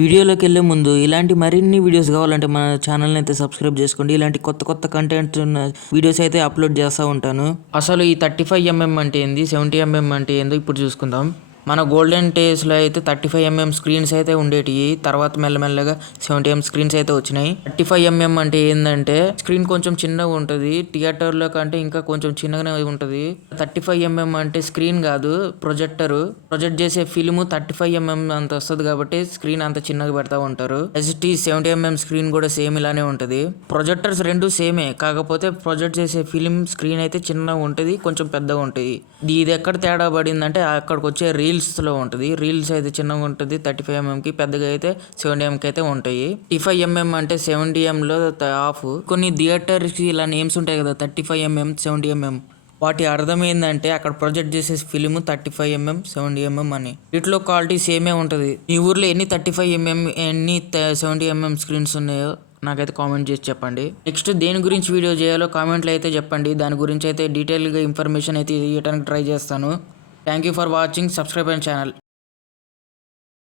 వీడియోలోకి వెళ్ళే ముందు ఇలాంటి మరిన్ని వీడియోస్ కావాలంటే మన ఛానల్ని అయితే సబ్స్క్రైబ్ చేసుకోండి. ఇలాంటి కొత్త కొత్త కంటెంట్ ఉన్న వీడియోస్ అయితే అప్లోడ్ చేస్తూ ఉంటాను. అసలు ఈ 35mm అంటే ఏంది, 70mm అంటే ఏందో ఇప్పుడు చూసుకుందాం. మన గోల్డెన్ డేస్లో అయితే 35mm స్క్రీన్స్ అయితే ఉండేటివి. తర్వాత మెల్లమెల్లగా 70mm స్క్రీన్స్ అయితే వచ్చినాయి. 35mm అంటే ఏంటంటే స్క్రీన్ కొంచెం చిన్నగా ఉంటుంది. థియేటర్లో కంటే ఇంకా కొంచెం చిన్నగానే ఉంటుంది. 35mm అంటే స్క్రీన్ కాదు, ప్రొజెక్ట్ చేసే ఫిల్మ్ 35mm అంత వస్తుంది కాబట్టి స్క్రీన్ అంత చిన్నగా పెడతా ఉంటారు. ఎస్టీ 70mm స్క్రీన్ కూడా సేమ్ ఇలానే ఉంటుంది. ప్రొజెక్టర్స్ రెండు సేమే, కాకపోతే ప్రొజెక్ట్ చేసే ఫిల్మ్ స్క్రీన్ అయితే చిన్నగా ఉంటుంది, కొంచెం పెద్దగా ఉంటుంది. ఇది ఎక్కడ తేడా పడిందంటే అక్కడికి వచ్చే రీల్స్లో ఉంటుంది. రీల్స్ అయితే చిన్నగా ఉంటుంది 35mmకి, పెద్దగా అయితే 70mmకి అయితే ఉంటాయి. 35mm అంటే 70mలో ఆఫ్. కొన్ని థియేటర్కి ఇలా నేమ్స్ ఉంటాయి కదా, 35mm 70mm. వాటి అర్థం ఏంటంటే అక్కడ ప్రొజెక్ట్ చేసే ఫిలిం 35mm 70mm అని. వీటిలో క్వాలిటీ సేమే ఉంటుంది. మీ ఊర్లో ఎన్ని 35mm ఎన్ని 70mm స్క్రీన్స్ ఉన్నాయో నాకైతే కామెంట్ చేసి చెప్పండి. నెక్స్ట్ దేని గురించి వీడియో చేయాలో కామెంట్లో అయితే చెప్పండి. దాని గురించి అయితే డీటెయిల్గా ఇన్ఫర్మేషన్ అయితే ఇవ్వడానికి ట్రై చేస్తాను. Thank you for watching. Subscribe my channel.